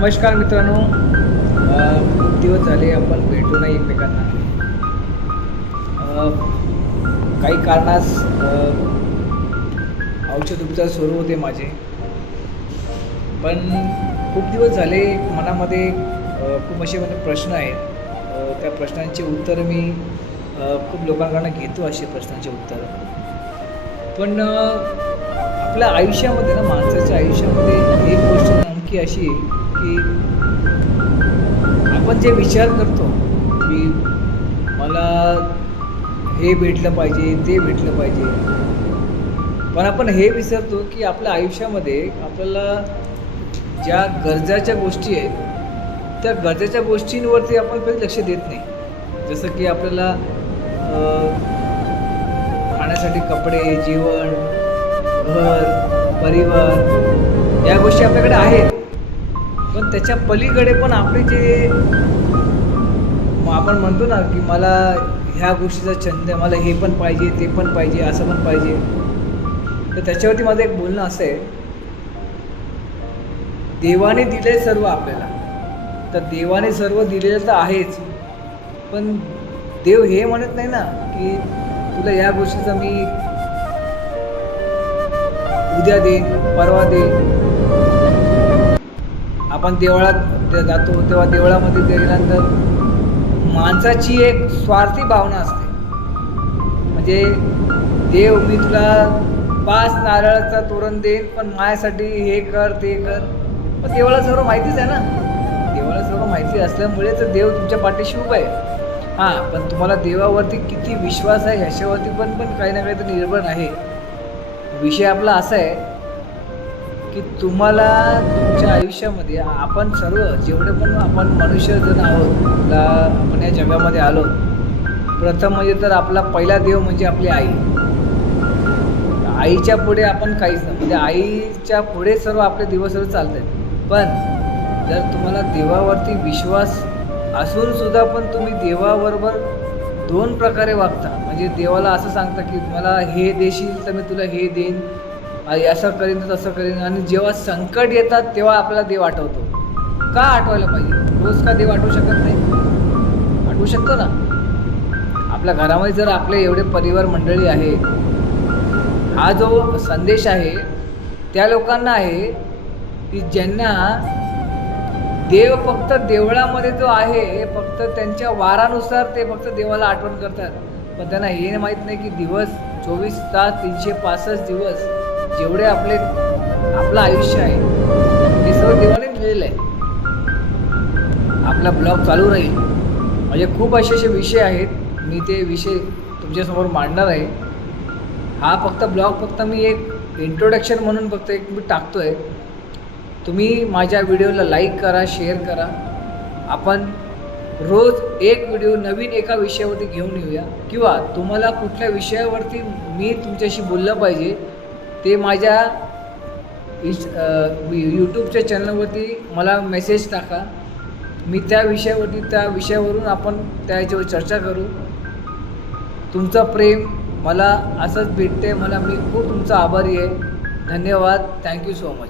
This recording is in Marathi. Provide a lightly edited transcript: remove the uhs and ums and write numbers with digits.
नमस्कार मित्रांनो. खूप दिवस झाले आपण भेटलो नाही एकमेकांना. काही कारणास औषध उपचार सुरू होते माझे, पण खूप दिवस झाले मनामध्ये खूप असे म्हणजे प्रश्न आहेत. त्या प्रश्नांची उत्तरं मी खूप लोकांकडून घेतो, असे प्रश्नांची उत्तरं. पण आपल्या आयुष्यामध्ये ना, माणसाच्या आयुष्यामध्ये एक गोष्ट नेमकी अशी आहे की आपण जे विचार करतो की मला हे भेटलं पाहिजे, ते भेटलं पाहिजे, पण आपण हे विसरतो की आपल्या आयुष्यामध्ये आपल्याला ज्या गरजाच्या गोष्टी आहेत, त्या गरजेच्या गोष्टींवरती आपण कधी लक्ष देत नाही. जसं की आपल्याला खाण्यासाठी कपडे, जेवण, घर, परिवार या गोष्टी आपल्याकडे आहेत, पण त्याच्या पलीकडे पण आपले जे आपण म्हणतो ना की मला ह्या गोष्टीचा छंद आहे, मला हे पण पाहिजे, ते पण पाहिजे, असं पण पाहिजे. तर त्याच्यावरती माझं एक बोलणं असं आहे, देवाने दिले सर्व आपल्याला, तर देवाने सर्व दिलेलं तर आहेच, पण देव हे म्हणत नाही ना की तुला या गोष्टीचा मी उद्या देईन, परवा देईन. आपण देवळात जातो तेव्हा देवळामध्ये गेल्यानंतर माणसाची एक स्वार्थी भावना असते. म्हणजे देव, मी तुला 5 नारळाचा तोरण देईन, पण माझ्यासाठी हे कर, ते कर. पण देवाला सर्व माहितीच आहे ना. देवाला सर्व माहिती असल्यामुळे तर देव तुमच्या पाठीशी उभा आहे. हां, पण तुम्हाला देवावरती किती विश्वास आहे ह्याच्यावरती पण काही ना काही तर निर्भर आहे. विषय आपला असा आहे की तुम्हाला तुमच्या आयुष्यामध्ये आपण सर्व जेवढे पण आपण मनुष्यजण आहोत, आपण या जगामध्ये आलो, प्रथम म्हणजे तर आपला पहिला देव म्हणजे आपली आई. आईच्या पुढे आपण काहीच नाही, म्हणजे आईच्या पुढे सर्व आपले दिवस सर्व चालत आहेत. पण जर तुम्हाला देवावरती विश्वास असून सुद्धा पण तुम्ही देवाबरोबर 2 प्रकारे वागता, म्हणजे देवाला असं सांगता की मला हे देशील तर मी तुला हे देईन, असं करीन तर तसं करीन, आणि जेव्हा संकट येतात तेव्हा आपल्याला देव आठवतो. का आठवायला पाहिजे? रोज का देव आठवू शकत नाही? आठवू शकतो ना. आपल्या घरामध्ये जर आपले एवढे परिवार मंडळी आहे, हा जो संदेश आहे त्या लोकांना आहे की ज्यांना देव फक्त देवळामध्ये जो आहे, फक्त त्यांच्या वारानुसार ते फक्त देवाला आठवण करतात. पण त्यांना हे माहीत नाही की दिवस 24 तास 365 दिवस जेवढे आपलं आयुष्य आहे ते सर्व देवाने दिलेलं आहे. आपला ब्लॉग चालू राहील, म्हणजे खूप असे विषय आहेत, मी ते विषय तुमच्यासमोर मांडणार आहे. हा फक्त ब्लॉग फक्त मी एक इंट्रोडक्शन म्हणून फक्त एक मी टाकतो आहे. तुम्ही माझ्या व्हिडिओला लाईक करा, शेअर करा. आपण रोज एक व्हिडिओ नवीन एका विषयावरती घेऊन येऊया, किंवा तुम्हाला कुठल्या विषयावरती मी तुमच्याशी बोललं पाहिजे ते माझ्या यूट्यूबच्या चॅनलवरती मला मेसेज टाका. मी त्या विषयावरून आपण त्याच्यावर चर्चा करू. तुमचं प्रेम मला असंच भेटते, मी खूप तुमचा आभारी आहे. धन्यवाद. Thank you so much.